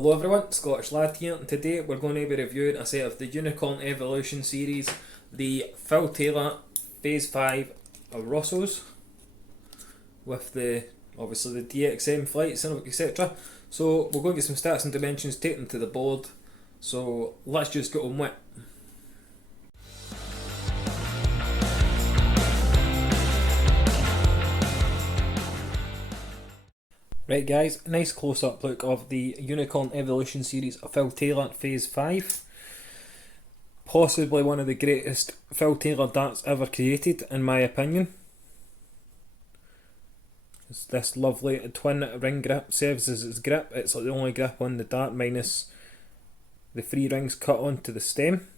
Hello everyone, Scottish Lad here, and today we're going to be reviewing a set of the Unicorn Evolution series, the Phil Taylor Phase 5 Rossos, with obviously the DXM flights and etc. So we're going to get some stats and dimensions, take them to the board, so let's just get on with it. Right guys, nice close-up look of the Unicorn Evolution series of Phil Taylor Phase 5. Possibly one of the greatest Phil Taylor darts ever created, in my opinion. This lovely twin ring grip serves as its grip. It's like the only grip on the dart minus the three rings cut onto the stem.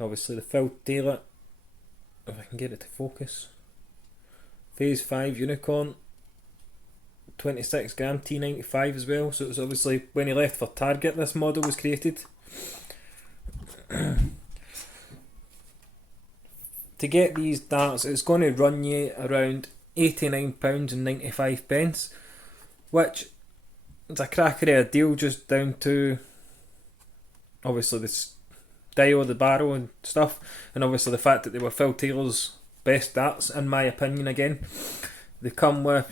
Obviously the Phil Taylor, if I can get it to focus, Phase 5 Unicorn, 26 gram T95 as well, so it was obviously when he left for Target this model was created. To get these darts, it's going to run you around £89.95, which is a cracker of a deal, just down to obviously the style of the barrel and stuff, and obviously the fact that they were Phil Taylor's best darts, in my opinion. Again, they come with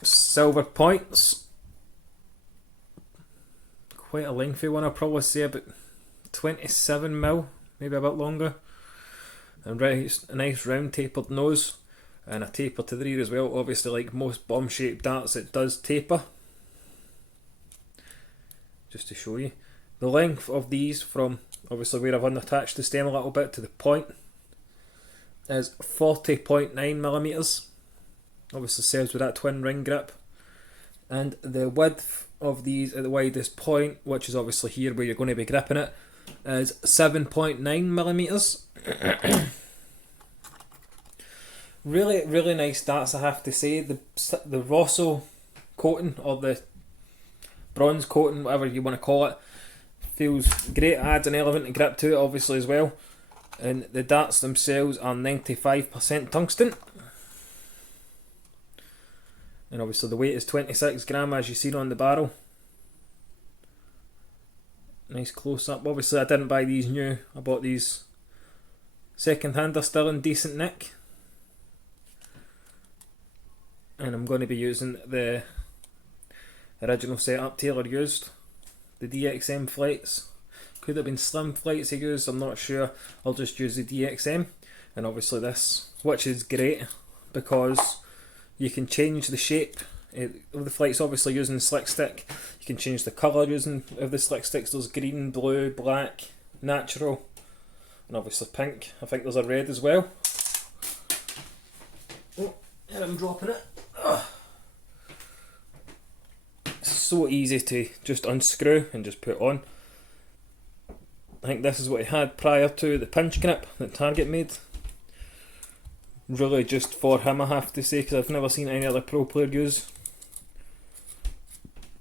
silver points, quite a lengthy one, I'll probably say about 27mm, maybe a bit longer, and a nice round tapered nose and a taper to the rear as well. Obviously, like most bomb shaped darts, it does taper. Just to show you the length of these, from obviously where I've unattached the stem a little bit to the point, is 40.9mm. Obviously serves with that twin ring grip, and the width of these at the widest point, which is obviously here where you're going to be gripping it, is 7.9mm. Really nice darts, I have to say. The Rosso coating, or the bronze coating, whatever you want to call it, feels great, adds an element of grip to it obviously as well, and the darts themselves are 95% tungsten. And obviously the weight is 26 gram, as you seen on the barrel. Nice close up. Obviously I didn't buy these new, I bought these second hand. They're still in decent nick, and I'm going to be using the original setup Taylor used, the DXM flights. Could have been slim flights he used, I'm not sure. I'll just use the DXM, and obviously this, which is great because you can change the shape of the flights, obviously using the slick stick. You can change the colour of the slick sticks. There's green, blue, black, natural, and obviously pink. I think there's a red as well. Oh, and I'm dropping it. Ugh. It's so easy to just unscrew and just put on. I think this is what he had prior to the pinch grip that Target made. Really just for him, I have to say, because I've never seen any other pro player use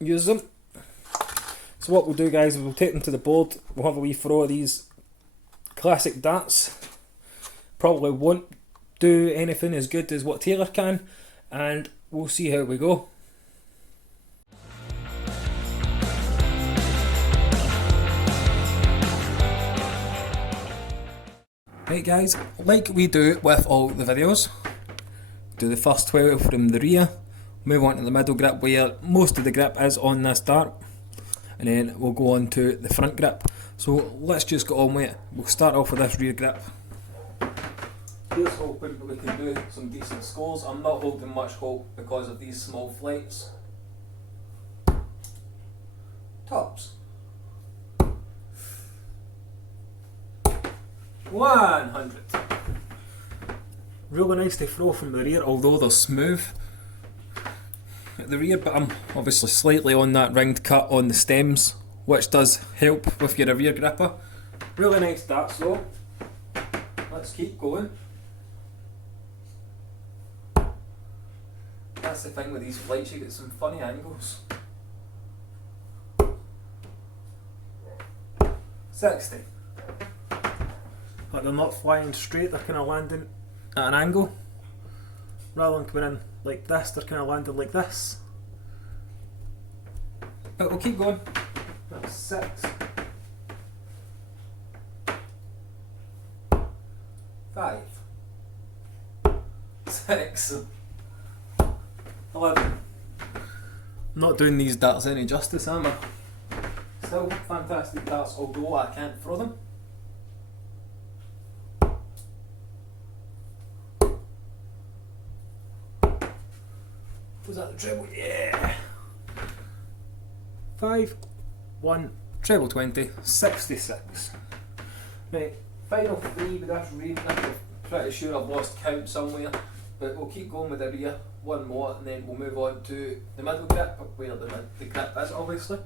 them. So what we'll do, guys, is we'll take them to the board. We'll have a wee throw of these classic darts. Probably won't do anything as good as what Taylor can, and we'll see how we go. Right guys, like we do with all the videos, do the first 12 from the rear, move on to the middle grip where most of the grip is on this dart, and then we'll go on to the front grip. So let's just get on with it. We'll start off with this rear grip. Here's hoping that we can do some decent scores. I'm not holding much hope because of these small flights. Tops. 100. Really nice to throw from the rear, although they're smooth at the rear, but I'm obviously slightly on that ringed cut on the stems, which does help with your rear gripper. Really nice darts though. Let's keep going. That's the thing with these flights, you get some funny angles. 60. Like they're not flying straight, they're kind of landing at an angle. Rather than coming in like this, they're kind of landing like this. But we'll keep going. That's 6, 5, 6, 11. I'm not doing these darts any justice, am I? Still fantastic darts, although I can't throw them. Was that the treble? Yeah! 5, 1, treble 20, 66. Right, final 3 with this reading. I'm pretty sure I've lost count somewhere, but we'll keep going with the rear. One more, and then we'll move on to the middle grip, where the grip is, obviously.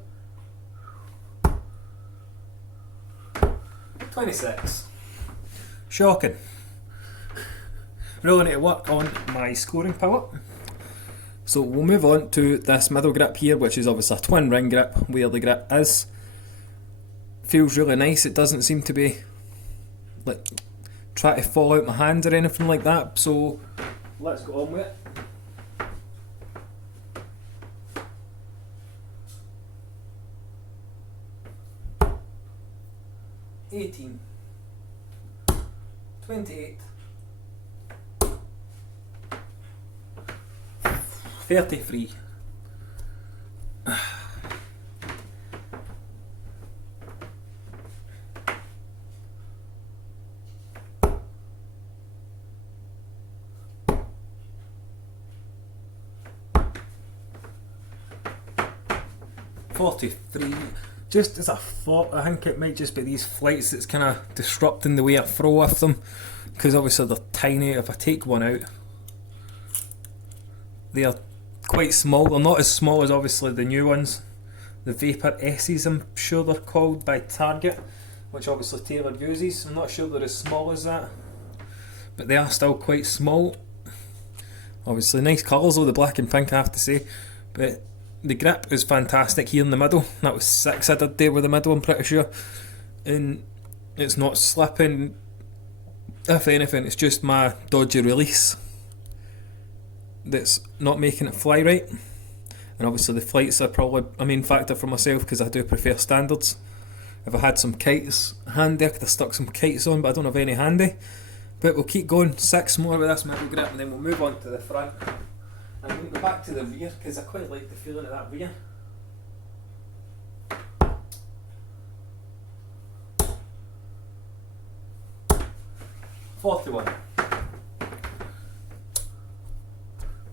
26. Shocking. Really need to work on my scoring power. So we'll move on to this middle grip here, which is obviously a twin ring grip, where the grip is. Feels really nice. It doesn't seem to be like try to fall out my hand or anything like that. So let's go on with it. $18, $28, $33, $43. Just as I thought, I think it might just be these flights that's kind of disrupting the way I throw with them, because obviously they're tiny. If I take one out, they're quite small. They're not as small as obviously the new ones, the Vapor S's I'm sure they're called by Target, which obviously Taylor uses. I'm not sure they're as small as that, but they are still quite small. Obviously nice colours though, the black and pink I have to say, but the grip is fantastic here in the middle. That was 6 I did there with the middle, I'm pretty sure. And it's not slipping. If anything, it's just my dodgy release that's not making it fly right. And obviously the flights are probably a main factor for myself, because I do prefer standards. If I had some kites handy, I could have stuck some kites on, but I don't have any handy. But we'll keep going. 6 more with this middle grip, and then we'll move on to the front. I'm going to go back to the rear, because I quite like the feeling of that rear. $41.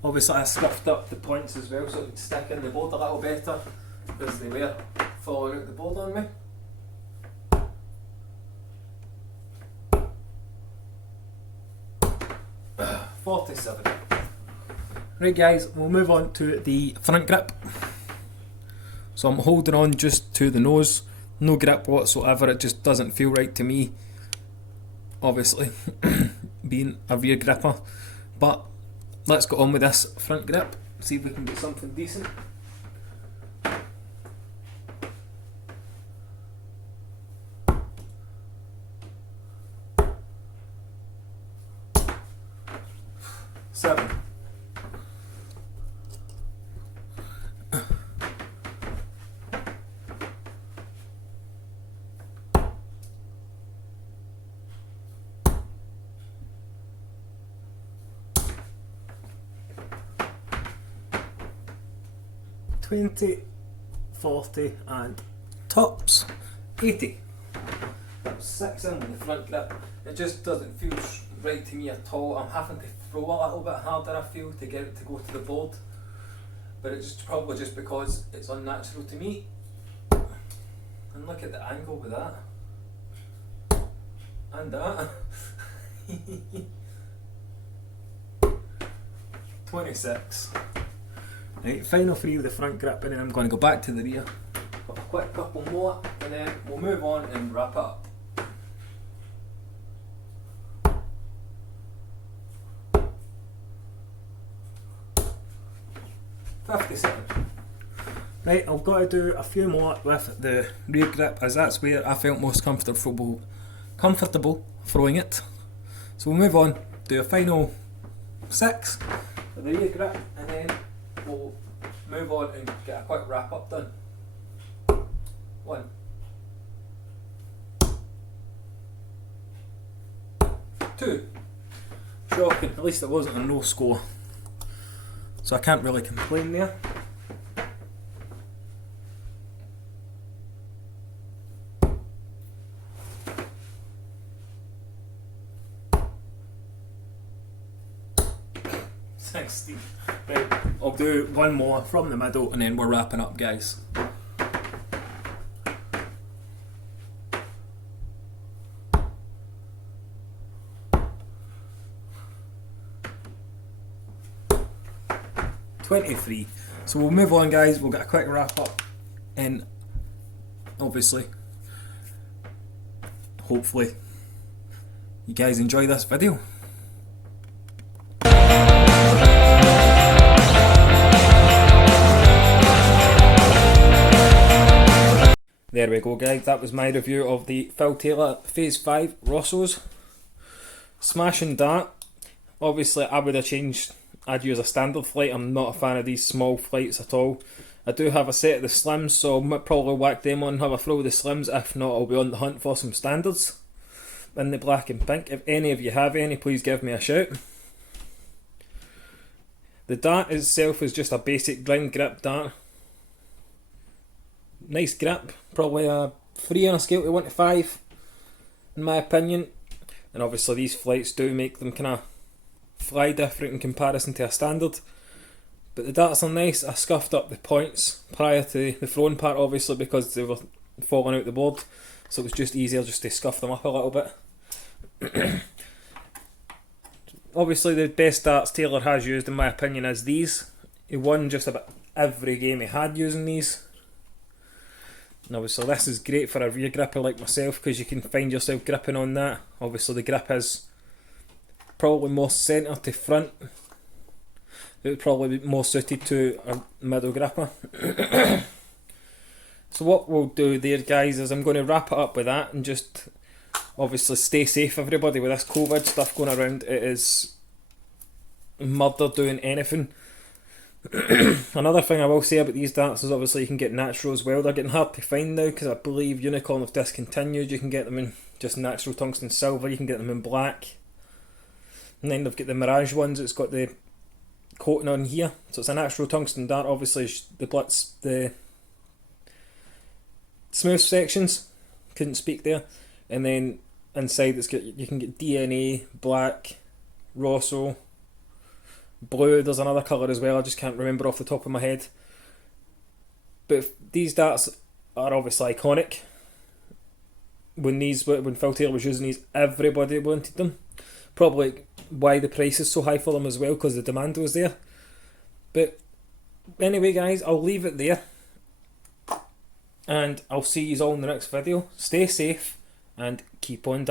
Obviously I scuffed up the points as well, so it would stick in the board a little better, because they were falling out the board on me. $47. Right guys, we'll move on to the front grip. So I'm holding on just to the nose, no grip whatsoever. It just doesn't feel right to me, obviously being a rear gripper. But let's go on with this front grip, see if we can get something decent. $7. $20, $40, and tops $80. That was 6 in with the front grip. It just doesn't feel right to me at all. I'm having to throw a little bit harder, I feel, to get it to go to the board. But it's probably just because it's unnatural to me. And look at the angle with that. And that. 26. Right, final 3 with the front grip, and then I'm going to go back to the rear. Got a quick couple more, and then we'll move on and wrap up. $57. Right, I've got to do a few more with the rear grip, as that's where I felt most comfortable throwing it. So we'll move on, do a final 6 with the rear grip, and then we'll move on and get a quick wrap up done. 1. 2. Shocking, at least it wasn't a no score. So I can't really complain there. Right, I'll do one more from the middle and then we're wrapping up, guys. $23. So we'll move on, guys. We'll get a quick wrap up and obviously, hopefully, you guys enjoy this video. There we go, guys, that was my review of the Phil Taylor Phase 5 Rossos. Smashing dart. Obviously I would have changed, I'd use a standard flight. I'm not a fan of these small flights at all. I do have a set of the slims, so I might probably whack them on and have a throw with the slims. If not, I'll be on the hunt for some standards in the black and pink. If any of you have any, please give me a shout. The dart itself is just a basic grind grip dart. Nice grip, probably a 3 on a scale to 1 to 5 in my opinion. And obviously these flights do make them kind of fly different in comparison to a standard. But the darts are nice. I scuffed up the points prior to the throwing part, obviously, because they were falling out the board, so it was just easier just to scuff them up a little bit. Obviously the best darts Taylor has used in my opinion is these. He won just about every game he had using these. And obviously this is great for a rear gripper like myself, because you can find yourself gripping on that. Obviously the grip is probably more centre to front. It would probably be more suited to a middle gripper. So what we'll do there, guys, is I'm going to wrap it up with that and just obviously stay safe, everybody, with this COVID stuff going around. It is murder doing anything. Another thing I will say about these darts is obviously you can get natural as well. They're getting hard to find now because I believe Unicorn have discontinued. You can get them in just natural tungsten silver, you can get them in black. And then they've got the Mirage ones, it's got the coating on here. So it's a natural tungsten dart, obviously the smooth sections, couldn't speak there. And then inside you can get DNA, black, Rosso, blue, there's another colour as well, I just can't remember off the top of my head. But these darts are obviously iconic. When Phil Taylor was using these, everybody wanted them. Probably why the price is so high for them as well, because the demand was there. But anyway, guys, I'll leave it there. And I'll see you all in the next video. Stay safe and keep on